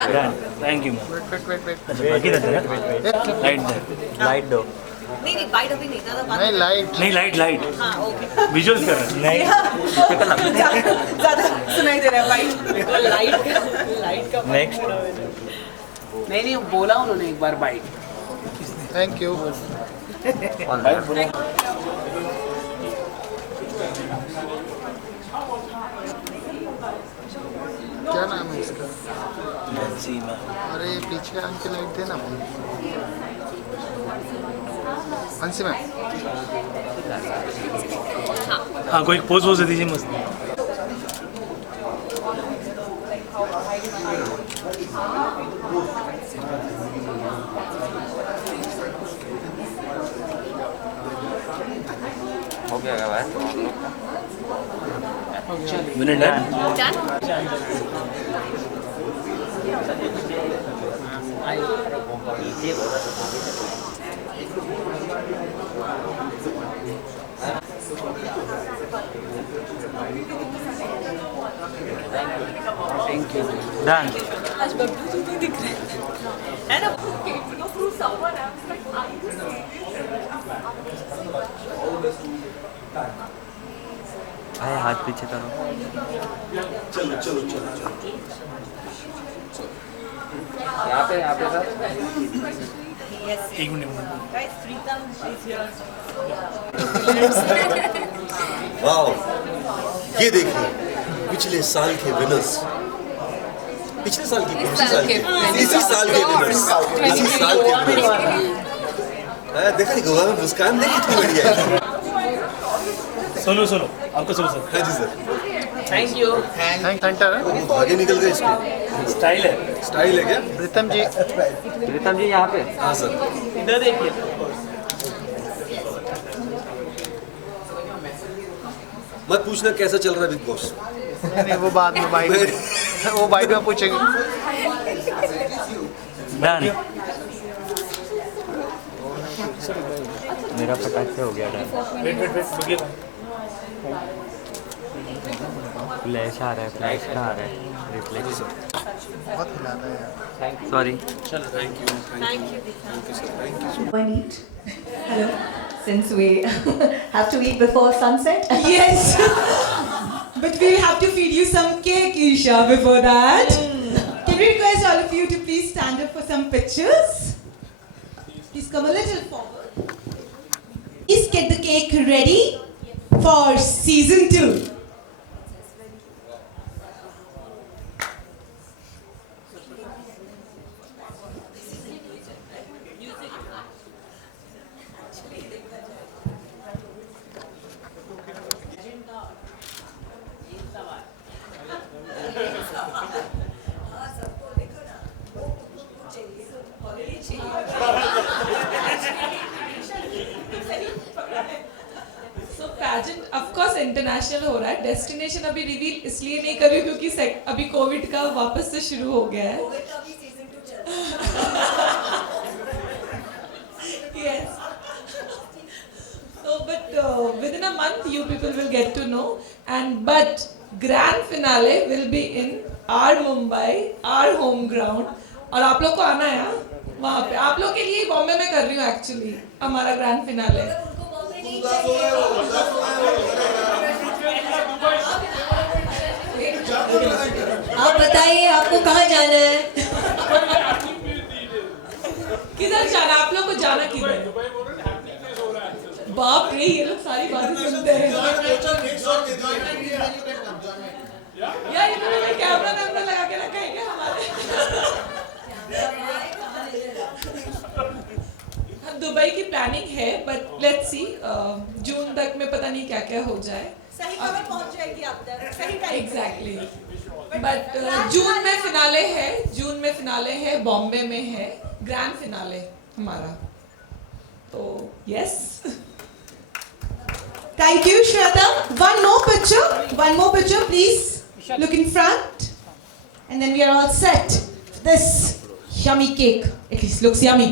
Thank you ma'am. Wait अच्छा बाकी रहते हैं लाइट दे लाइट दो। नहीं नहीं बाइट अभी नहीं ज़्यादा बात नहीं लाइट नहीं लाइट हाँ ओके विजुअल्स कर रहे हैं ज़्यादा सुनाई दे रहा है बाइट लाइट का नेक्स्ट। नहीं बोला उन्होंने एक बार बाइट। थैंक यू क्या नाम है इसका? Nancy ma'am. अरे ये पीछे आके लाइट देना हंसी मैम। हाँ कोई पोज वोज दे दीजिए मस्त। हो गया क्या भाई? Minute done. Thank you. Done. आज बब्लू जी नहीं दिख रहे है ना no proof someone I was like आए हाथ पीछे करो। यहाँ पे सर। यस एक minute. Guys Pritam is here wow, ये देखिए पिछले साल के विनर्स, पिछले साल के इसी साल के विनर्स, इसी साल के विनर्स। देखा नहीं गोवा में मुस्कान देखी कितनी बढ़िया है। सोलो आपका सोलो सर। हाँ जी sir. Thank you. Thank centre है वो आगे निकल गए इसके। स्टाइल है। स्टाइल है क्या? प्रीतम जी। प्रीतम जी यहाँ पे। हाँ सर। इधर देखिए। मत पूछना कैसा चल रहा है बिग बॉस। नहीं वो बाद में बाइक वो बाइक में पूछेंगे। डन। मेरा फटाक से हो गया डन। वेट रुकिए। फ्लैश आ रहा है, फ्लैश का आ रहा है, रिफ्लेक्शन। बहुत हिलाना है यार। Sorry. Thank you sir. One eat. Hello. Since we have to eat before sunset. Yes. But we'll have to feed you some cake, Isha, before that. Can we request all of you to please stand up for some pictures? Please come a little forward. Please get the cake ready for season 2. So pageant of course international हो रहा है. Destination अभी reveal इसलिए नहीं कर रही हूँ क्योंकि अभी कोविड का वापस से शुरू हो गया है. Yes. So but within a month you people will get to know, and but grand finale will be in our Mumbai, our home ground. और आप लोग को आना है हाँ? वहाँ पे आप लोग के लिए बॉम्बे में कर रही हूँ एक्चुअली हमारा ग्रैंड फिनाले. आप बताइए आपको कहाँ जाना है किधर जाना आप लोग को जाना किधर? बाप रे ये लोग सारी बातें सुनते हैं. यार इन्होंने कैमरा लगा के रखा है क्या हमारे? दुबई की प्लानिंग है बट लेट्स सी जून तक में पता नहीं क्या क्या हो जाए. सही खबर पहुंच जाएगी आप तक सही टाइम एग्जैक्टली. बट जून में फिनाले है बॉम्बे में है ग्रैंड फिनाले हमारा. तो yes. Thank you, Shraddha. One more picture, please. Look in front. And then we are all set. This yummy cake. At least looks yummy.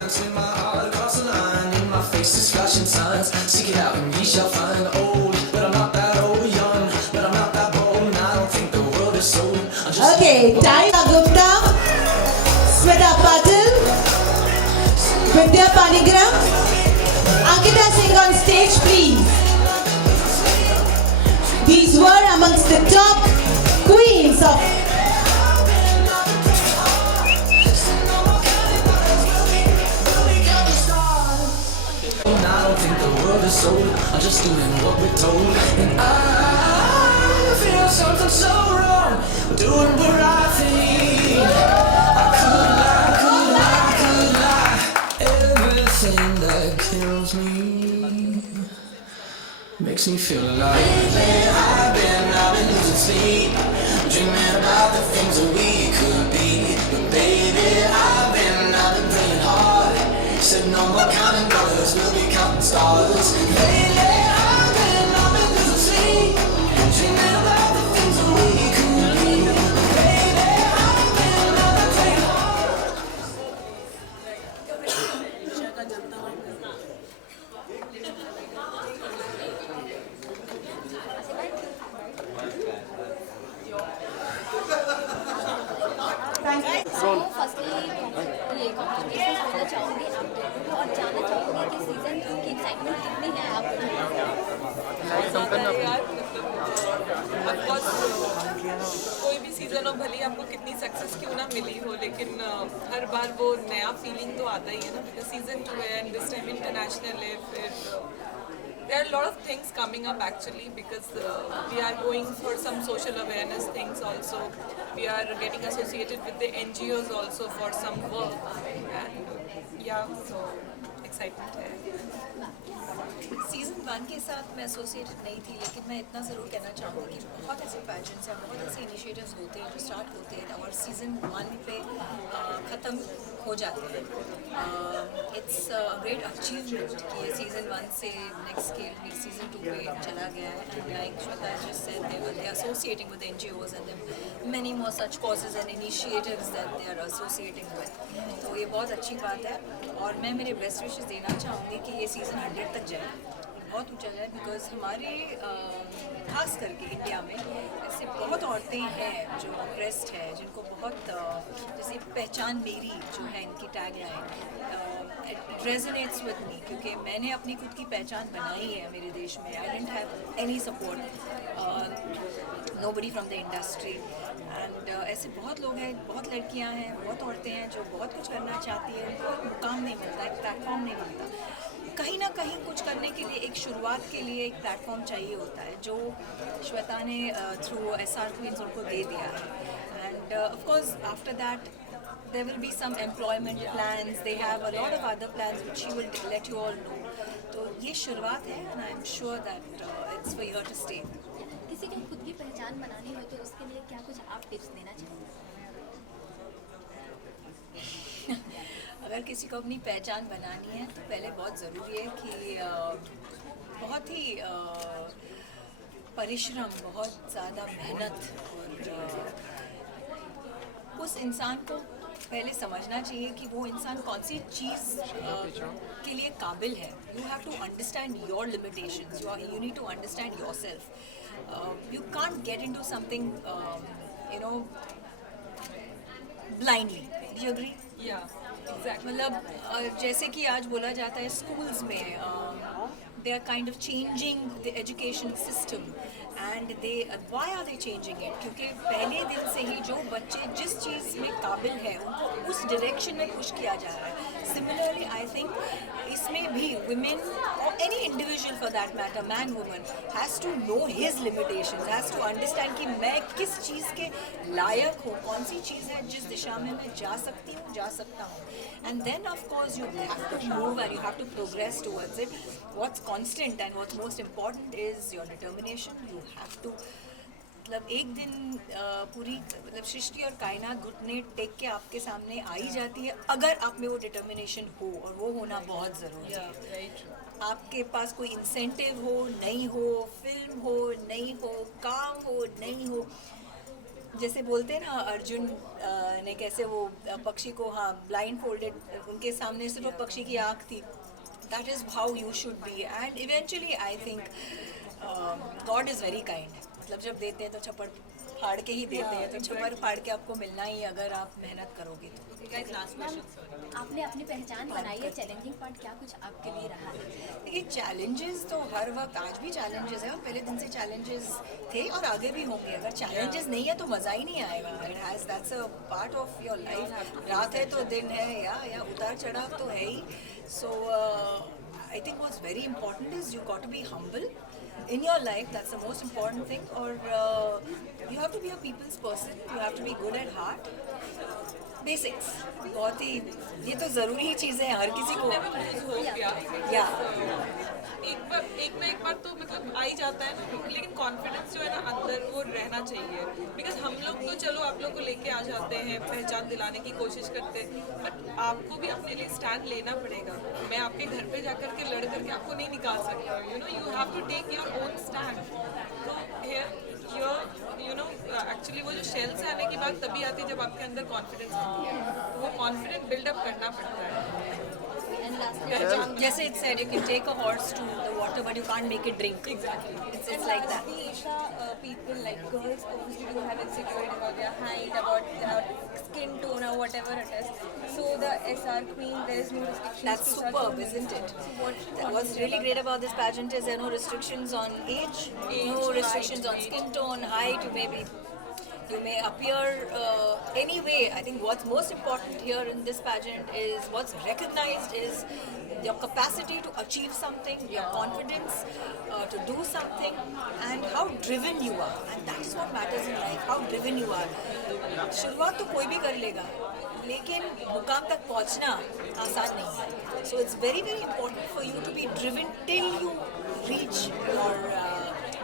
In my heart across the line, in my face is flashing signs. it out and we shall find old. But I'm not that old, young, but I'm not that bold, and I don't think the world is sold. I'm just Okay, Taya Gupta, Sweta Patil, Vidya Panigram, Ankita Singh on stage, please. These were amongst the top queens of I don't think the world is sold. I'm just doing what we're told. And I feel something so wrong. We're doing the right thing. I could lie. Everything that kills me makes me feel alive. Lately I've been losing sleep, dreaming about the things that we could be. But baby, I've been praying hard. Said no more counting dollars, we'll be counting stars. Lately I've been losing sleep, dreaming about the things that we could be. Baby, I've been praying hard. Firstly ये congratulation बोलना चाहूँगी आप दोनों को और जानना चाहूँगी कि सीजन 2 की एक्साइटमेंट कितनी है आप कोई भी सीजन हो भले आपको कितनी सक्सेस क्यों ना मिली हो, लेकिन हर बार वो नया फीलिंग तो आता ही है ना, बिकॉज सीजन 2 है एंड दिस टाइम इंटरनेशनल है. फिर there are a lot of things coming up actually, because we are going for some social awareness things also. We are getting associated with the NGOs also for some work, and yeah, so excitement hai. Season 1 के साथ मैं associated नहीं थी, लेकिन मैं इतना ज़रूर कहना चाहूँगी कि बहुत ऐसे पैजेंट्स हैं, बहुत ऐसे इनिशिएटिव्स होते हैं जो स्टार्ट होते हैं और सीज़न 1 पे ख़त्म हो जाते हैं. इट्स ग्रेट अचीवमेंट कि ये सीज़न 1 से नेक्स्ट स्केल में सीज़न 2 पे चला गया है. And like Shweta just said, they are associating with NGOs and there are many more such causes and initiatives that they are associating with. तो ये बहुत अच्छी बात है और मैं मेरे बेस्ट विशेस देना चाहूँगी कि ये सीज़न 100 तक जाए, बहुत ऊँचा जाए, बिकॉज हमारे खास करके इंडिया में ऐसे बहुत औरतें हैं जो ऑप्रेस्ड है, जिनको बहुत जैसे पहचान मेरी जो है इनकी tag line resonates with me, क्योंकि मैंने अपनी खुद की पहचान बनाई है मेरे देश में. I didn't have any support, nobody from the industry, and ऐसे बहुत लोग हैं, बहुत लड़कियां हैं, बहुत औरतें हैं जो बहुत कुछ करना चाहती हैं, उनको एक मुकाम नहीं मिलता, एक प्लेटफॉर्म नहीं मिलता. कहीं ना कहीं कुछ करने के लिए एक शुरुआत के लिए एक प्लेटफॉर्म चाहिए होता है, जो श्वेता ने थ्रू SR क्वींस उनको दे दिया है. End of course after that there will be some employment plans, they have a lot of other plans which she will let you all know. तो ये शुरुआत है and I'm sure that it's for here to stay. किसी को खुद की पहचान बनानी हो तो उसके लिए क्या कुछ आप टिप्स देना चाहेंगे? अगर किसी को अपनी पहचान बनानी है तो पहले बहुत ज़रूरी है कि बहुत ही परिश्रम, बहुत ज़्यादा मेहनत, और उस इंसान को पहले समझना चाहिए कि वो इंसान कौन सी चीज़ के लिए काबिल है. You have to understand your limitations, you need to understand yourself. You can't get into something you know blindly. Do you agree? Yeah exactly. मतलब जैसे कि आज बोला जाता है स्कूल्स में they are kind of changing the education system, and why are they changing it? क्योंकि पहले दिन से ही जो बच्चे जिस चीज़ में काबिल है उनको उस डायरेक्शन में पुश किया जा रहा है. सिमिलरली आई थिंक इसमें भी women or any individual for that matter, man woman, has to know his limitations, has to understand कि मैं किस चीज़ के लायक हूँ, कौन सी चीज़ है जिस दिशा में मैं जा सकती हूँ, जा सकता हूँ. And then of course you have to move and you have to progress towards it. What's constant and what's most important is your determination. You have to मतलब एक दिन पूरी मतलब सृष्टि और कायनात घुटने टेक के आपके सामने आ ही जाती है अगर आप में वो डिटर्मिनेशन हो, और वो होना बहुत ज़रूरी है. आपके पास कोई इंसेंटिव हो, नहीं हो, फिल्म हो, नहीं हो, काम हो, नहीं हो. जैसे बोलते हैं ना अर्जुन ने कैसे वो पक्षी को, हाँ, ब्लाइंड फोल्डेड, उनके सामने सिर्फ वो पक्षी की आँख थी, that is how you should be. And eventually I think God is very kind. मतलब जब देते हैं तो छप्पड़ फाड़ के ही देते हैं, तो छप्पड़ फाड़ के आपको मिलना ही अगर आप मेहनत करोगे तो. आपने अपनी पहचान बनाई है, चैलेंजिंग पार्ट क्या कुछ आपके लिए रहा है? देखिए चैलेंजेस तो हर वक्त, आज भी चैलेंजेस है और पहले दिन से चैलेंजेस थे और आगे भी होंगे. अगर चैलेंजेस नहीं है तो मज़ा ही नहीं आएगा. It has, that's a part of your life. रात है तो दिन है, या उतार चढ़ाव तो है ही. So I think what's very important is you got to be humble in your life. That's the most important thing. Or you have to be a people's person. You have to be good at heart. Basics. बहुत ही, ये तो ज़रूरी ही चीज़ें हैं हर किसी को. या एक बार तो मतलब आ ही जाता है ना, लेकिन कॉन्फिडेंस जो है ना अंदर वो रहना चाहिए. बिकॉज हम लोग तो चलो आप लोग को लेके आ जाते हैं, पहचान दिलाने की कोशिश करते हैं, बट आपको भी अपने लिए स्टैंड लेना पड़ेगा. मैं आपके घर पे जाकर के लड़ करके आपको नहीं निकाल सकता. You have to take your own stand. तो एक्चुअली वो जो शेल से आने की बात तभी आती है जब आपके अंदर कॉन्फिडेंस आती है. तो वो कॉन्फिडेंस बिल्डअप करना पड़ता है. जैसे it said, you can take a horse to the water, but you can't make it drink. Exactly. It's like that. Isha, people like girls obviously do have insecurity about their height, about their skin tone or whatever it is. So the SR Queen, there is no restrictions. That's superb, isn't it? What's really great about this pageant is there are no restrictions on age, no restrictions on skin tone, height. You may appear any way. I think what's most important here in this pageant is what's recognized is your capacity to achieve something, your confidence to do something, and how driven you are. And that is what matters in life, how driven you are. शुरुआत तो कोई भी कर लेगा, लेकिन मुकाम तक पहुंचना आसान नहीं है. So it's very very important for you to be driven till you reach your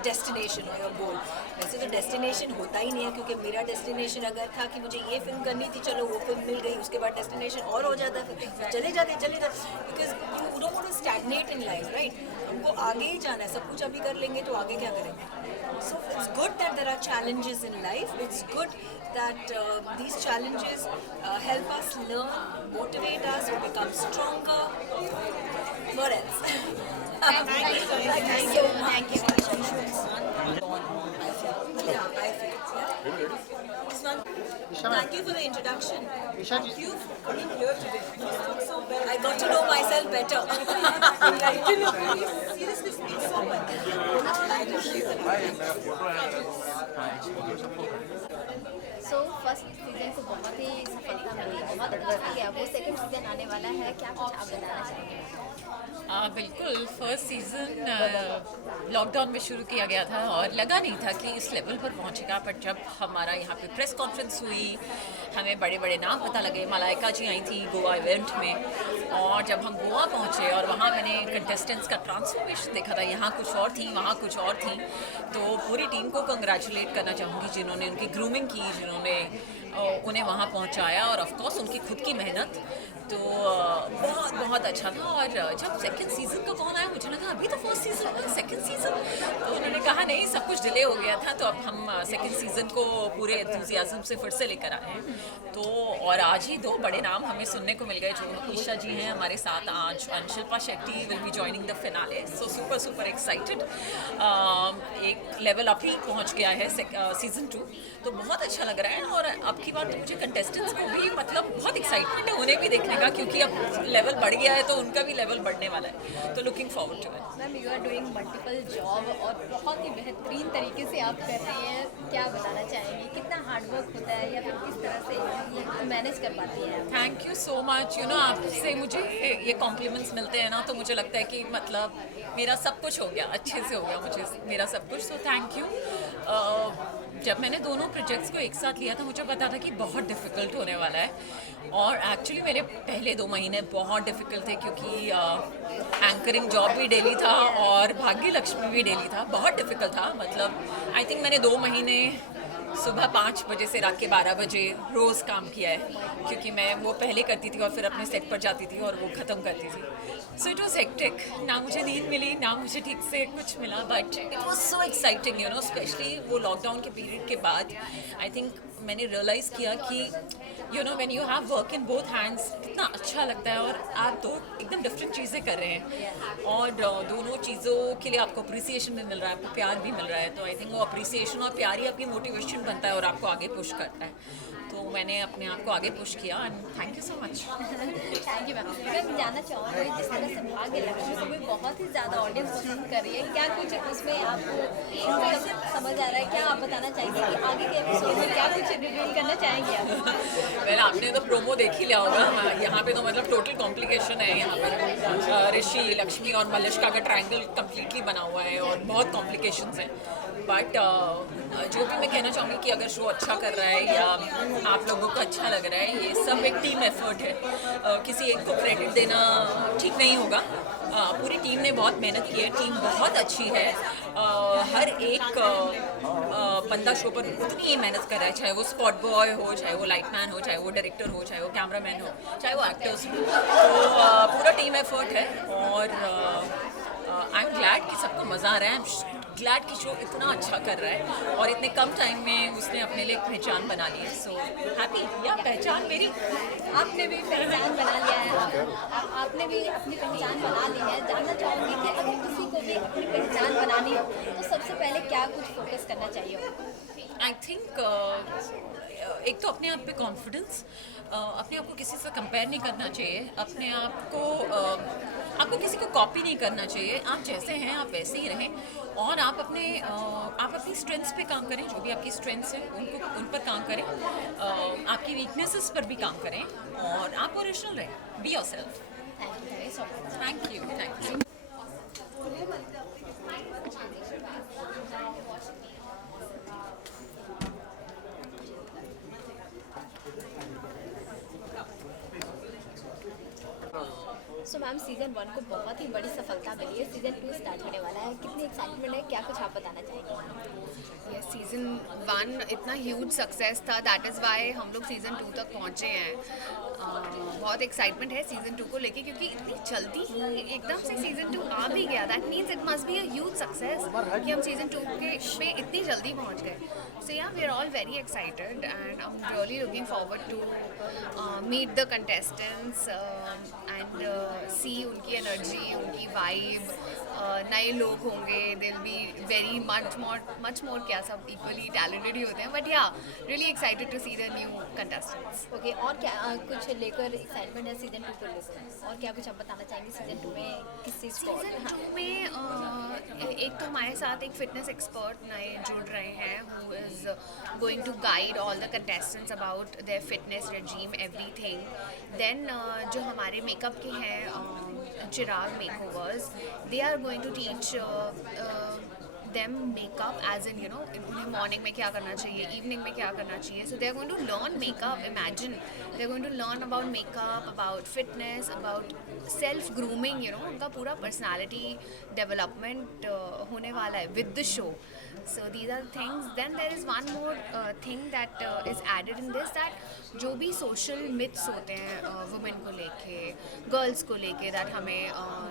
destination or your goal. वैसे तो डेस्टिनेशन होता ही नहीं है, क्योंकि मेरा डेस्टिनेशन अगर था कि मुझे ये फिल्म करनी थी, चलो वो फिल्म मिल गई, उसके बाद डेस्टिनेशन और हो जाता है, फिर चले जाते because you don't want to stagnate in life, right? हमको आगे ही जाना है. सब कुछ अभी कर लेंगे तो आगे क्या करेंगे? So it's good that there are challenges in life. It's good that these challenges help us learn, motivate us, we become stronger. What else? Thank you. Yeah, I feel. Thank you for the introduction. Thank you for coming here today. So I got to know myself better. Seriously speak so much. So first season को बहुत ही सफलता मिली, बहुत अच्छा गया. वो second season आने वाला है, क्या कुछ आप बताना चाहेंगे? बिल्कुल. फर्स्ट सीज़न लॉकडाउन में शुरू किया गया था और लगा नहीं था कि इस लेवल पर पहुंचेगा. बट जब हमारा यहाँ पे प्रेस कॉन्फ्रेंस हुई, हमें बड़े बड़े नाम पता लगे. मलाइका जी आई थी गोवा इवेंट में, और जब हम गोवा पहुँचे और वहाँ मैंने कंटेस्टेंट्स का ट्रांसफॉर्मेशन देखा था. यहाँ कुछ और थी, वहाँ कुछ और थी. तो पूरी टीम को कंग्रेचुलेट करना चाहूँगी जिन्होंने उनकी ग्रूमिंग की, जिन्होंने उन्हें वहाँ पहुँचाया, और ऑफ कोर्स उनकी खुद की मेहनत. तो बहुत बहुत अच्छा था. और जब सेकंड सीज़न का कॉल आया, मुझे लगा अभी तो फर्स्ट सीज़न है, सेकंड सीज़न. तो उन्होंने कहा नहीं, सब कुछ डिले हो गया था, तो अब हम सेकंड सीज़न को पूरे एंथुसियाज्म से फिर से लेकर आए हैं. तो और आज ही 2 बड़े नाम हमें सुनने को मिल गए. जो ईशा जी हैं हमारे साथ आज, and Shilpa Shetty will be joining the finale. So super excited. एक लेवल अप ही पहुँच गया है सीज़न 2, तो बहुत अच्छा लग रहा है. और अब की बात तो मुझे कंटेस्टेंट्स को भी मतलब बहुत एक्साइटमेंट है उन्हें भी देखने का, क्योंकि अब लेवल बढ़ गया है तो उनका भी लेवल बढ़ने वाला है. तो looking forward to it. Ma'am, you are doing multiple job और बहुत ही बेहतरीन तरीके से आप कर रही हैं. क्या बताना चाहेंगी, कितना हार्डवर्क होता है या फिर किस तरह से ये मैनेज कर पाती हैं? Thank you so much. आपसे मुझे ये कॉम्प्लीमेंट्स मिलते हैं ना, तो मुझे लगता है कि मतलब मेरा सब कुछ हो गया, अच्छे से हो गया मुझे मेरा सब कुछ. So thank you. जब मैंने दोनों प्रोजेक्ट्स को एक साथ लिया था, मुझे पता था कि बहुत डिफ़िकल्ट होने वाला है. और एक्चुअली मेरे पहले 2 महीने बहुत डिफ़िकल्ट थे, क्योंकि एंकरिंग जॉब भी डेली था और भाग्य लक्ष्मी भी डेली था. बहुत डिफ़िकल्ट था. मतलब आई थिंक मैंने 2 महीने सुबह 5 बजे से रात के 12 बजे रोज़ काम किया है, क्योंकि मैं वो पहले करती थी और फिर अपने सेट पर जाती थी और वो ख़त्म करती थी. सो इट वॉज हेक्टिक, ना मुझे नींद मिली ना मुझे ठीक से कुछ मिला, but it was so exciting, you know, specially वो लॉकडाउन के पीरियड के बाद आई थिंक मैंने रियलाइज़ किया कि you know when you have work in both hands कितना अच्छा लगता है, और आप दो एकदम डिफरेंट चीज़ें कर रहे हैं और दोनों चीज़ों के लिए आपको अप्रिसिएशन भी मिल रहा है, आपको प्यार भी मिल रहा है, तो आई थिंक वो अप्रिसिएशन और प्यार ही आपकी मोटिवेशन बनता है और आपको आगे पुश करता है। तो मैंने अपने आप को आगे पुश किया and thank you so much. Thank you ma'am. मैं जानना चाहूँगी जिस तरह से भाग्यलक्ष्मी को भी बहुत ही ज़्यादा ऑडियंस पसंद कर रही है, क्या कुछ उसमें आपको मतलब समझ आ रहा है, क्या आप बताना चाहेंगे कि आगे के एपिसोड में क्या कुछ रिवील करना चाहेंगे आप? वेल आपने तो प्रोमो देख ही लिया होगा, यहाँ पे तो मतलब टोटल कॉम्प्लिकेशन है, यहाँ पर ऋषि, लक्ष्मी और मलिष्का का ट्रायंगल कम्प्लीटली बना हुआ है और बहुत कॉम्प्लिकेशंस हैं, बट जो भी मैं कहना चाहूँगी कि अगर शो अच्छा कर रहा है या आप लोगों को अच्छा लग रहा है, ये सब एक टीम एफर्ट है, किसी एक को क्रेडिट देना ठीक नहीं होगा। पूरी टीम ने बहुत मेहनत की है, टीम बहुत अच्छी है, हर एक बंदा शो पर उतनी ही मेहनत कर रहा है, चाहे वो स्पॉट बॉय हो, चाहे वो लाइटमैन हो, चाहे वो डायरेक्टर हो, चाहे वो कैमरामैन हो, चाहे वो एक्टर्स हो, तो पूरा टीम एफर्ट है और आई एम ग्लैड कि सबको मज़ा आ रहा है, आई एम ग्लैड कि शो इतना अच्छा कर रहा है और इतने कम टाइम में उसने अपने लिए एक पहचान बना ली है, सो हैप्पी। या पहचान मेरी, आपने भी पहचान बना लिया है, आपने भी अपनी पहचान बना ली है। जानना चाहूँगी कि अगर किसी को भी अपनी पहचान बनानी हो तो सबसे पहले क्या कुछ फोकस करना चाहिए? आई थिंक एक तो अपने आप पे कॉन्फिडेंस, अपने आप को किसी से कंपेयर नहीं करना चाहिए, अपने आप को आपको किसी को कॉपी नहीं करना चाहिए, आप जैसे हैं आप वैसे ही रहें और आप अपनी स्ट्रेंथ्स पे काम करें, जो भी आपकी स्ट्रेंथ्स हैं उन पर काम करें, आपकी वीकनेसेस पर भी काम करें और आप ओरिजिनल रहें, be yourself. Thank you. So ma'am season 1 को बहुत ही बड़ी सफलता मिली है, सीज़न 2 स्टार्ट होने वाला है, कितनी एक्साइटमेंट है, क्या कुछ आप बताना चाहेंगे? सीज़न 1 इतना ह्यूज सक्सेस था, दैट इज़ वाई हम लोग सीज़न 2 तक पहुँचे हैं। बहुत एक्साइटमेंट है सीज़न 2 को लेके, क्योंकि इतनी जल्दी एकदम से सीज़न 2 आ भी गया, that means it must be a huge success कि हम सीज़न 2 पे इतनी जल्दी पहुँच गए। So yeah we are all very excited and I am really looking forward to meet the contestants and see उनकी एनर्जी, उनकी वाइब, नए लोग होंगे, they will be very much more क्या सब इक्वली टैलेंटेड ही होते हैं, but yeah really excited to see the new contestants. Okay, और क्या कुछ लेकर एक्साइटमेंट है सीज़न 2 को लेकर, और क्या कुछ आप बताना चाहेंगे सीज़न 2 में किस चीज़ को? सीज़न 2 में एक तो हमारे साथ एक फिटनेस एक्सपर्ट नए जुड़ रहे हैं who is going to guide all the contestants about their fitness regime everything. Then जो हमारे मेकअप के हैं Chirag makeovers, they are going to teach them makeup as in, you know, उन्हें मॉर्निंग में क्या करना चाहिए, इवनिंग में क्या करना चाहिए, so they are going to learn makeup, imagine they are going to learn about makeup, about fitness, about self grooming, you know, उनका पूरा personality development होने वाला है with the show. So these are things. Then there is one more thing that is added in this, that जो भी social myths होते हैं women को लेके, girls को लेके, that हमें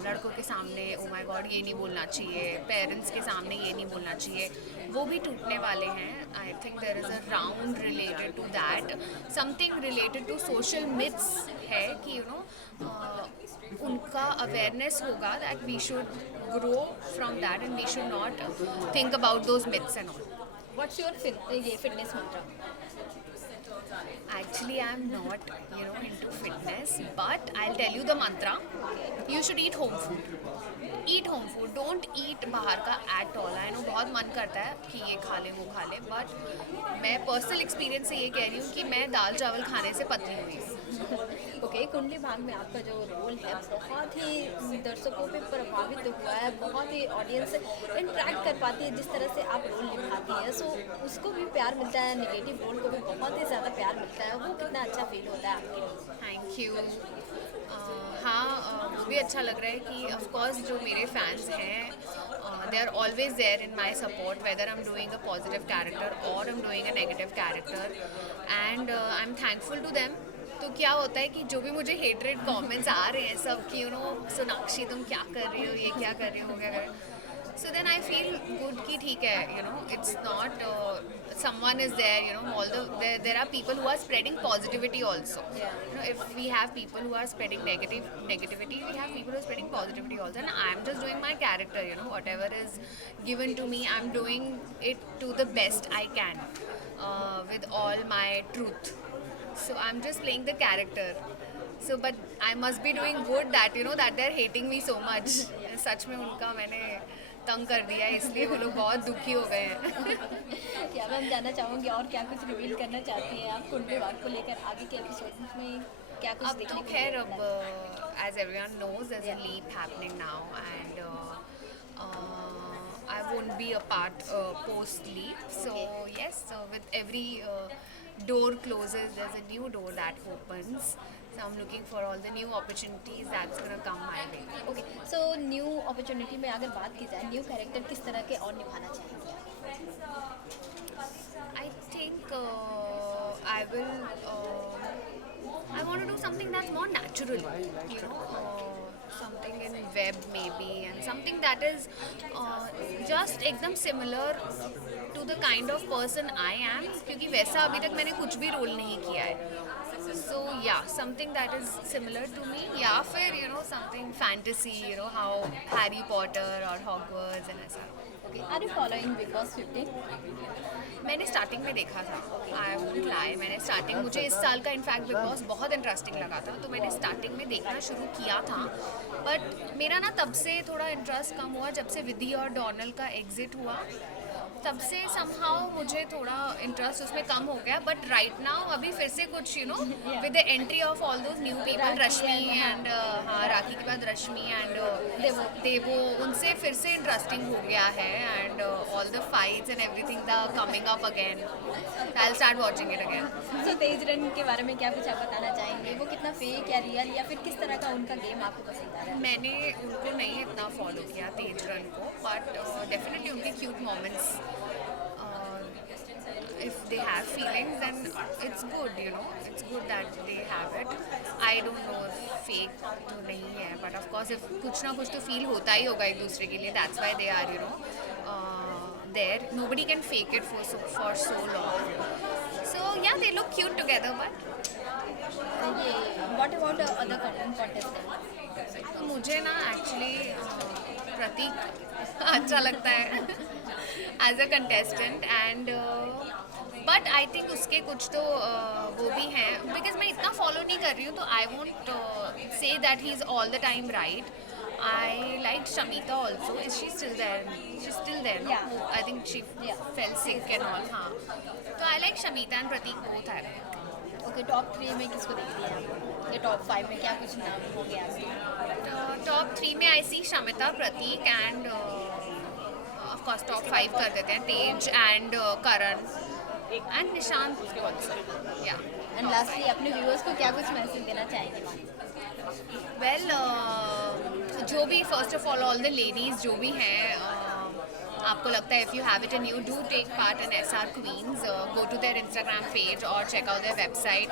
लड़कों के सामने oh my god ये नहीं बोलना चाहिए, parents के सामने ये नहीं बोलना चाहिए, वो भी टूटने वाले हैं। I think there is a round related to that, something related to social myths है कि you know उनका awareness होगा that we should grow from that and we should not think about those myths and all. What's your fitness mantra? Actually, I am not, you know, into fitness, but I'll tell you the mantra. You should eat home food. Eat home food. Don't eat बाहर का at all. I know बहुत मन करता है कि ये खा ले वो खा ले, but मैं पर्सनल एक्सपीरियंस से ये कह रही हूँ कि मैं दाल चावल खाने से पतली हुई हूँ। ओके, कुंडली भाग में आपका जो रोल है बहुत ही दर्शकों पे प्रभावित हुआ है, बहुत ही ऑडियंस इंटरेक्ट कर पाती है जिस तरह से आप रोल निभाती है, सो उसको भी प्यार मिलता है, नेगेटिव रोल को भी बहुत ही ज़्यादा प्यार मिलता है, वो कितना अच्छा फील होता है आपके? Thank you. हाँ, वो भी अच्छा लग रहा है कि ऑफकोर्स जो मेरे फैंस हैं they are always there in my support, whether I'm doing a positive character or I'm doing a negative character, and I'm thankful to them. तो क्या होता है कि जो भी मुझे हेटरेड कमेंट्स आ रहे हैं सब कि सोनाक्षी तुम क्या कर रही हो, ये क्या कर रही हो, क्या कर रही हो, so then I feel good कि ठीक है, it's not someone is there, although there are people who are spreading positivity also. If we have people who are spreading negativity, we have people who are spreading positivity also, and I'm just doing my character, whatever is given to me, I'm doing it to the best I can with all my truth. So I'm just playing the character. So but I must be doing good that that they're hating me so much. सच में उनका मैंने तंग कर दिया है, इसलिए वो लोग बहुत दुखी हो गए हैं। क्या मैं जानना चाहूँगी और क्या कुछ रिवील करना चाहती हैं आप कुंड विवाह को लेकर, आगे के एपिसोड में क्या कुछ अब तो खैर अब as everyone knows there's a leap happening now and I won't be a part post leap, so yes, with every door closes there's a new door that opens. So I'm looking for all the new opportunities that's gonna come my way. Okay, so new opportunity में अगर बात की जाए, new character किस तरह के और निभाना चाहेंगे? I think I want to do something that's more natural, something in web maybe, and something that is just एकदम similar to the kind of person I am, क्योंकि वैसा अभी तक मैंने कुछ भी रोल नहीं किया है. So yeah, something that is similar to me, या फिर something fantasy, how Harry Potter or Hogwarts and ऐसा. Okay, are you following Big Boss 15? मैंने स्टार्टिंग में देखा था, आई वोंट लाई, मैंने स्टार्टिंग, मुझे इस साल का इनफैक्ट बिग बॉस बहुत इंटरेस्टिंग लगा था, तो मैंने स्टार्टिंग में देखना शुरू किया था, बट मेरा ना तब से थोड़ा इंटरेस्ट कम हुआ जब से विधि और डोनल का एग्जिट हुआ, तब से समहाउ मुझे थोड़ा इंटरेस्ट उसमें कम हो गया. बट राइट नाउ अभी फिर से कुछ with the entry of all those new people, Rashmi and Rakhi के बाद रश्मि एंड देवो, उनसे फिर से इंटरेस्टिंग हो गया है, and all the fights and everything the coming up again, I will start watching it again. So Tejran के बारे में क्या कुछ आप बताना चाहेंगे? वो कितना फेक या रियल, या फिर किस तरह का उनका गेम आपको पसंद आ रहा है? मैंने उनको नहीं इतना फॉलो किया तेजरन को, बट डेफिनेटली उनके cute moments, if they have feelings then it's good, it's good that they have it. I don't know if fake तो नहीं है, but of course if कुछ ना कुछ तो feel होता ही होगा एक दूसरे के लिए, that's why they are there. Nobody can fake it for so long. So yeah, they look cute together. But what about the other contestants? तो मुझे ना एक्चुअली प्रतीक अच्छा लगता है as a contestant, and but I think उसके कुछ तो वो भी हैं, बिकॉज मैं इतना फॉलो नहीं कर रही हूँ, तो I won't say that he is all the time right. I liked Shamita also. Is she still there? She's still there, no? Yeah. I think she fell sick and all. हाँ. तो I like Shamita and Prateek both are. Okay, top 3 में किसको देखती हैं? ये top 5 में क्या कुछ नाम हो गया? Top 3 में I see Shamita, Prateek and of course top 5 कर देते हैं, Tej and Karan and Nishant also. Yeah. And lastly, अपने viewers को क्या कुछ मैसेज देना चाहेंगे? Well, जो भी first of all the ladies जो भी हैं, आपको लगता है if you have it and you do take part in SR Queens, go to their Instagram page or check out their website.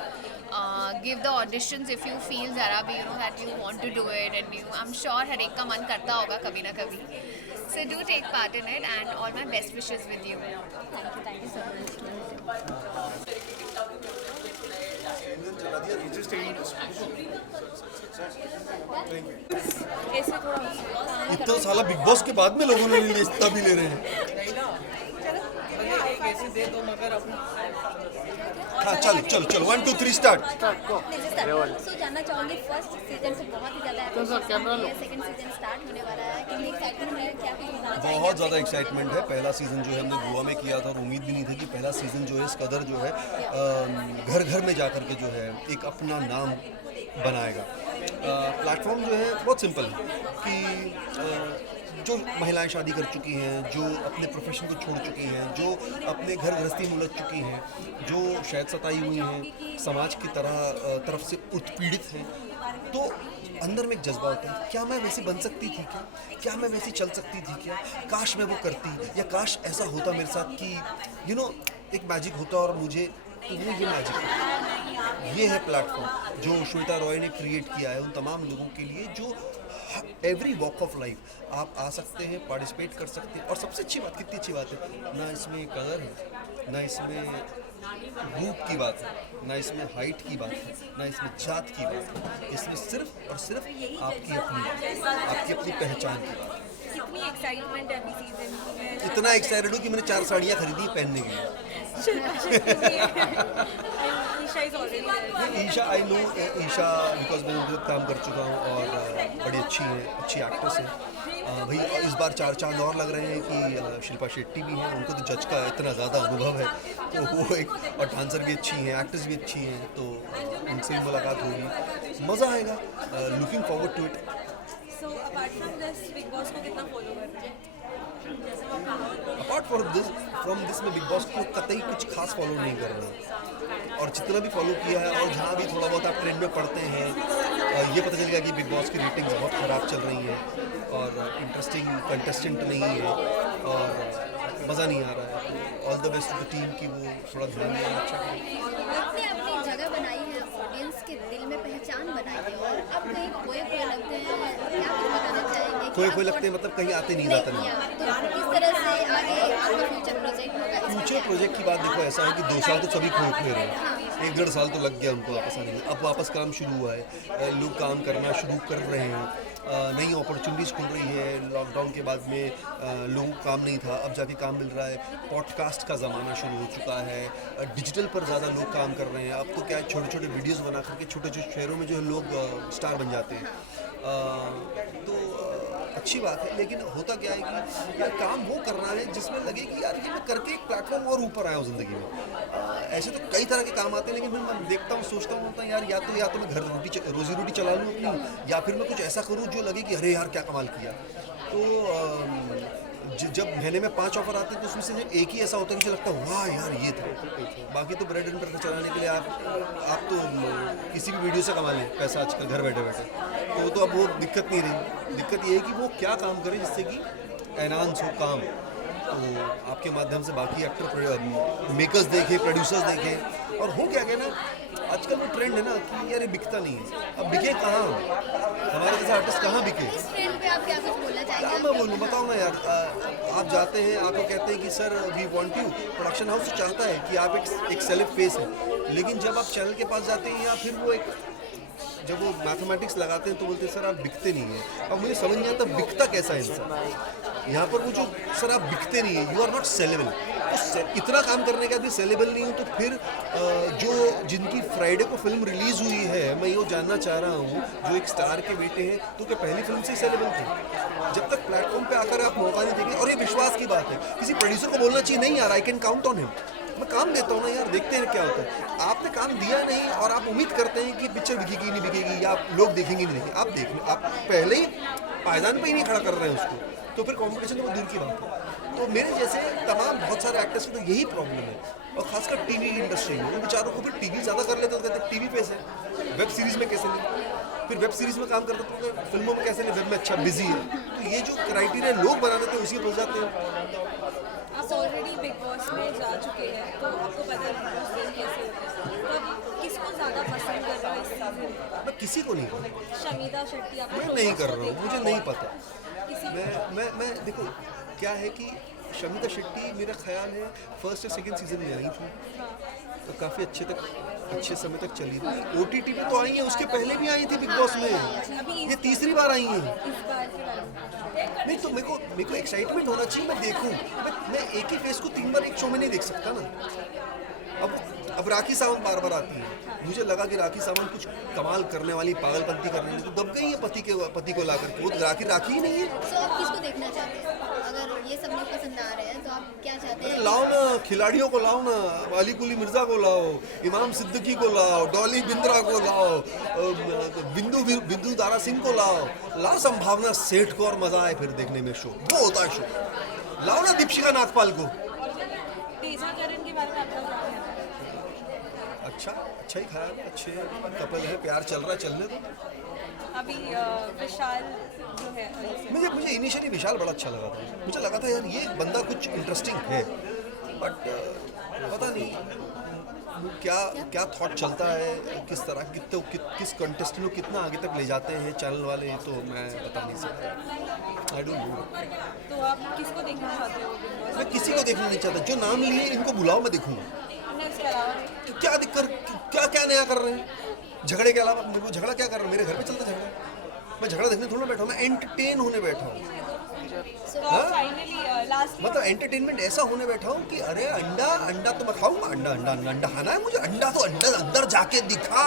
Give the auditions if you feel ज़रा भी that you want to do it, and I'm sure हर एक का मन करता होगा कभी ना कभी. So do take part in it, and all my best wishes with you. Thank you so much. इतना साला बिग बॉस के बाद में लोगों ने इतना भी ले रहे हैं. हाँ चल 1 2 3 स्टार्ट. सो जानना चाहूँगी, फर्स्ट सीजन से बहुत ही ज़्यादा सेकंड सीजन स्टार्ट होने वाला है, कितनी एक्साइटमेंट है, क्या कुछ बताना चाहेंगे? बहुत ज़्यादा एक्साइटमेंट है. पहला सीज़न जो है हमने गोवा में किया था और उम्मीद भी नहीं थी कि पहला सीज़न जो है इस कदर जो है घर घर में जा कर के जो है एक अपना नाम बनाएगा. प्लेटफॉर्म जो है बहुत सिंपल है कि जो महिलाएं शादी कर चुकी हैं, जो अपने प्रोफेशन को छोड़ चुकी हैं, जो अपने घर गृहस्थी में उलझ चुकी हैं, जो शायद सताई हुई हैं, समाज की तरफ से उत्पीड़ित हैं, तो अंदर में एक जज्बा होता है, क्या मैं वैसी बन सकती थी क्या मैं वैसी चल सकती थी क्या, काश मैं वो करती, या काश ऐसा होता मेरे साथ कि एक मैजिक होता और मुझे, तो वो ये मैजिक है. ये है प्लेटफॉर्म जो श्वेता रॉय ने क्रिएट किया है उन तमाम लोगों के लिए जो एवरी वॉक ऑफ लाइफ आप आ सकते हैं, पार्टिसिपेट कर सकते हैं। और सबसे अच्छी बात, कितनी अच्छी बात है, ना इसमें कलर है, ना इसमें रूप की बात है, ना इसमें हाइट की बात है, ना इसमें जात की बात है। इसमें सिर्फ और सिर्फ आपकी अपनी पहचान की बात है। कितनी एक्साइटमेंट है अभी सीजन में? इतना एक्साइटेड हूँ कि मैंने 4 साड़ियाँ खरीदी पहनने के लिए। Isha I know Isha because मैं उनके साथ काम कर चुका हूँ और बड़ी अच्छी एक्ट्रेस है। भाई इस बार 4 चांद और लग रहे हैं कि शिल्पा शेट्टी भी हैं, उनको तो जज का इतना ज़्यादा अनुभव है तो वो एक, और डांसर भी अच्छी हैं, एक्ट्रेस भी अच्छी हैं, तो उनसे भी मुलाकात होगी, मज़ा आएगा। Looking forward to it. So apart from this, Big Boss को कितना फॉलो कर रहे हैं? अपार्ट फ्रॉम दिस में बिग बॉस को कतई कुछ खास फॉलो नहीं कर रहा, और जितना भी फॉलो किया है और जहाँ भी थोड़ा बहुत आप ट्रेंड में पढ़ते हैं ये पता चलेगा कि बिग बॉस की रेटिंग्स बहुत ख़राब चल रही हैं और इंटरेस्टिंग कंटेस्टेंट नहीं है और मज़ा नहीं आ रहा है। All the best to the team की वो थोड़ा ध्यान देना अच्छा है। आपने अपनी जगह बनाई है, ऑडियंस के दिल में पहचान बनाई है, और अब कहीं खोए लगते हैं, क्या कुछ बताना चाहेंगे? खोए लगते हैं मतलब कहीं आते नहीं जाते नहीं। तो किस तरह से आगे आपका फ्यूचर प्रोजेक्ट होगा? फ्यूचर प्रोजेक्ट की बात देखो, ऐसा है कि 2 साल तो सभी खोए रहे, 1-1.5 साल तो लग गया उनको वापस आने में। अब वापस काम शुरू हुआ है, लोग काम करना शुरू कर रहे हैं, नई अपॉर्चुनिटीज़ खुल रही है। लॉकडाउन के बाद में लोगों को काम नहीं था, अब जाके काम मिल रहा है। पॉडकास्ट का ज़माना शुरू हो चुका है, डिजिटल पर ज़्यादा लोग काम कर रहे हैं। अब तो क्या है, छोटे छोटे वीडियोस बना करके छोटे छोटे शहरों में जो है लोग स्टार बन जाते हैं, तो अच्छी बात है। लेकिन होता क्या है कि यार काम वो करना है जिसमें लगे कि यार ये मैं करके एक प्लेटफॉर्म और ऊपर आया हूँ ज़िंदगी में। ऐसे तो कई तरह के काम आते हैं, लेकिन फिर मैं देखता हूँ, सोचता हूँ यार या तो मैं घर रोजी रोटी चला लूँ अपनी, या फिर मैं कुछ ऐसा करूँ जो लगे कि अरे यार क्या कमाल किया। तो जब महीने में 5 ऑफर आते हैं तो उसमें से एक ही ऐसा होता है कि मुझे लगता है वाह यार ये था। बाकी तो ब्रेड एंड बटर चलाने के लिए आप तो किसी भी वीडियो से कमा लें पैसा आजकल घर बैठे बैठे, तो अब वो दिक्कत नहीं रही। दिक्कत ये है कि वो क्या काम करें जिससे कि एनहांस हो काम, तो आपके माध्यम से बाकी एक्टर मेकर्स देखें, प्रोड्यूसर्स देखें। और हो क्या ना, आजकल वो ट्रेंड है ना कि यार ये बिकता नहीं है, अब बिके कहाँ, हमारे जैसे आर्टिस्ट कहाँ बिके। इस ट्रेंड पे आप क्या कुछ बोलना चाहेंगे? क्या मैं बोलूँ, बताओ ना यार, आप जाते हैं, आपको कहते हैं कि sir we want you, production house चाहता है कि आप एक सेलेब फेस है, लेकिन जब आप चैनल के पास जाते हैं या फिर वो जब वो मैथमेटिक्स लगाते हैं तो बोलते हैं सर आप बिकते नहीं हैं। अब मुझे समझ नहीं आता बिकता कैसा है इंसान। यहाँ पर वो जो सर आप बिकते नहीं है, यू आर नॉट सेलेबल। तो इतना काम करने के बाद भी सेलेबल नहीं हूँ तो फिर जो जिनकी फ्राइडे को फिल्म रिलीज हुई है, मैं ये जानना चाह रहा हूँ, जो एक स्टार के बेटे हैं, तो क्या पहली फिल्म से सेलेबल थे? जब तक प्लेटफॉर्म पे आकर आप मौका नहीं देंगे, और ये विश्वास की बात है, किसी प्रोड्यूसर को बोलना चाहिए नहीं यार I can count on him, मैं काम देता हूँ ना यार, देखते हैं क्या होता है। आपने काम दिया नहीं और आप उम्मीद करते हैं कि पिक्चर बिकेगी नहीं बिकेगी या लोग देखेंगे नहीं देखेंगे। आप पहले ही पायदान पे ही नहीं खड़ा कर रहे हैं उसको, तो फिर कंपटीशन तो दूर की बात है। तो मेरे जैसे तमाम बहुत सारे एक्टर्स की तो यही प्रॉब्लम है, और खासकर टीवी इंडस्ट्री में, वो बेचारों को फिर टीवी ज़्यादा कर लेते तो कहते टीवी पे से, वेब सीरीज़ में कैसे नहीं, फिर वेब सीरीज़ में काम करते तो फिल्मों में कैसे नहीं, वेब में अच्छा बिजी है। तो ये जो क्राइटेरिया लोग बना देते हैं उसी में फंस जाते हैं। आप ऑलरेडी बिग बॉस में जा चुके हैं तो आपको पता है बिग बॉस कैसे होता है, तो आप किसको ज़्यादा पसंद कर रहे हो इस सीजन में? मैं किसी को नहीं कर रहा, शमीता शेट्टी आप मैं नहीं कर रहा हूँ, मुझे नहीं पता। मैं देखो क्या है कि शमीता शेट्टी मेरा ख्याल है फर्स्ट या सेकंड सीजन में आई थी, तो काफ़ी अच्छे समय तक चली थी। OTT पे तो आई है, उसके पहले भी आई थी बिग बॉस में, ये तीसरी बार आई है। नहीं तो मेरे को एक्साइटमेंट होना चाहिए, मैं देखूं। मैं एक ही फेस को 3 बार एक शो में नहीं देख सकता ना। अब राखी सावंत बार आती है, मुझे लगा कि राखी सावंत कुछ कमाल करने वाली, पागलपंती करने वाली, तो दब गई है पति को ला करके, वो राखी ही नहीं है। तो आप किसको देखना चाहते हैं? अगर ये सब लोग पसंद आ रहे हैं तो आप क्या चाहते हैं? लाओ ना, खिलाड़ियों को लाओ ना, अली कुली मिर्जा को लाओ, इमाम सिद्दीकी को लाओ, डॉली बिंद्रा को लाओ, बिंदु दारा सिंह को लाओ संभावना सेठ को, और मजा आए फिर देखने में शो, वो होता है शो। लाओ ना दीपिका नागपाल को। तेजा करण के बारे में आपका क्या कहना है? अच्छा ही ख्याल है, अच्छे कपल है, प्यार चल रहा है, चलने दो। अभी विशाल जो है, मुझे इनिशियली विशाल बड़ा अच्छा लगा था, मुझे लगा था यार ये बंदा कुछ इंटरेस्टिंग है, बट पता नहीं क्या थॉट चलता है, किस तरह किस कंटेस्टेंट को कितना आगे तक ले जाते हैं चैनल वाले, तो मैं बता नहीं सकता। I don't know. तो आप किसको देखना चाहते हो? मैं किसी को देखना नहीं चाहता, जो नाम लिए इनको बुलाओ, मैं देखूंगा। इसके अलावा तो क्या दिक्कत, क्या नया कर रहे हैं? झगड़े के अलावा मेरे को झगड़ा क्या कर रहे हैं? मेरे घर पे चलता झगड़ा, मैं झगड़ा देखने थोड़ा ना बैठा हूँ, मैं एंटरटेन होने बैठा हूँ। मतलब एंटरटेनमेंट ऐसा होने बैठा हूँ कि अरे अंडा तो मैं खाऊंगा, अंडा खाना है मुझे, अंडा तो अंदर जाके दिखा,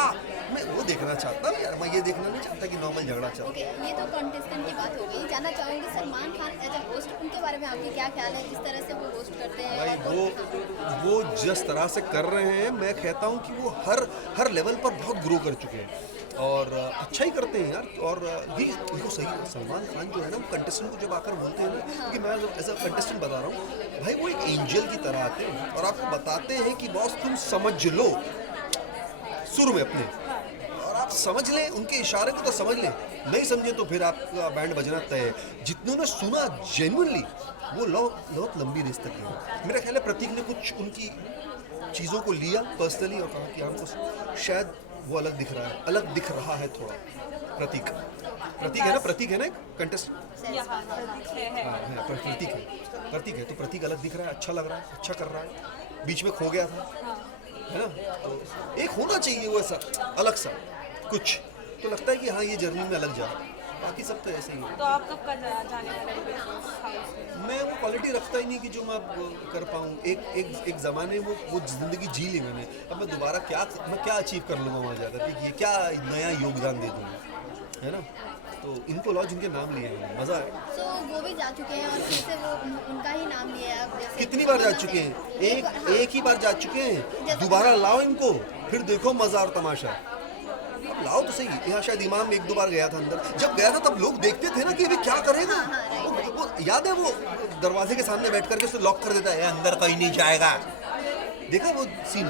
मैं वो देखना चाहता हूँ यार, मैं ये देखना नहीं चाहता कि नॉर्मल झगड़ा चल। ओके, ये तो कंटेस्टेंट की बात हो गई। जानना चाहूँगी Salman Khan as a host, उनके बारे में आपके क्या ख्याल है, जिस तरह से वो होस्ट करते हैं? भाई वो जिस तरह से कर रहे हैं, मैं कहता हूँ कि वो हर लेवल पर बहुत ग्रो कर चुके हैं और अच्छा ही करते हैं यार। और ये इनको सही, सलमान खान जो है ना, वो कंटेस्टेंट को जब आकर बोलते हैं ना, क्योंकि मैं एज अ कंटेस्टेंट बता रहा हूँ भाई, वो एक एंजल की तरह आते हैं और आपको बताते हैं कि बॉस तुम समझ लो सुर में अपने, और आप समझ लें उनके इशारे को, तो समझ लें, नहीं समझे तो फिर आपका बैंड बजना तय है। जितनों ने सुना जेन्युइनली, वो बहुत लंबी रेस तक गए। मेरा ख्याल है प्रतीक ने कुछ उनकी चीज़ों को लिया पर्सनली और कहा कि हमको शायद वो अलग दिख रहा है थोड़ा। प्रतीक है ना, प्रतीक है ना एक कंटेस्ट, प्रतीक है, तो प्रतीक अलग दिख रहा है, अच्छा लग रहा है, अच्छा कर रहा है, बीच में खो गया था, है ना, तो एक होना चाहिए वो ऐसा अलग सा कुछ, तो लगता है कि हाँ ये जर्नी में अलग जा, बाकी सब तो ऐसे ही है। तो आप कब जाने वाले हैं? मैं वो क्वालिटी रखता ही नहीं कि जो मैं कर पाऊँ। एक ज़माने में वो ज़िंदगी जी ली मैंने, अब मैं दोबारा क्या अचीव कर लूँगा वहाँ जाकर के, ये क्या नया योगदान दे दूँगा, है ना। तो इनको लाओ जिनके नाम लिए हैं, मज़ा है। तो वो भी जा चुके हैं और फिर से वो उनका ही नाम लिया है अब, जैसे कितनी बार जा चुके हैं? एक ही बार जा चुके हैं, दोबारा लाओ इनको, फिर देखो मज़ा और तमाशा। लाओ तो सही। यहाँ शायद इमाम एक दो बार गया था अंदर, जब गया था तब लोग देखते थे ना कि अभी क्या करेगा। वो याद है, वो दरवाजे के सामने बैठ करके उसे लॉक कर देता है, अंदर कहीं नहीं जाएगा, देखा वो सीन।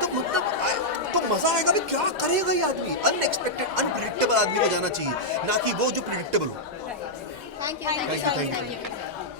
तो मतलब तो मजा आएगा, अभी क्या करेगा ये आदमी। अनएक्सपेक्टेड, अनप्रिडिक्टेबल आदमी को जाना चाहिए, ना कि वो जो प्रिडिक्टेबल हो। Thank you.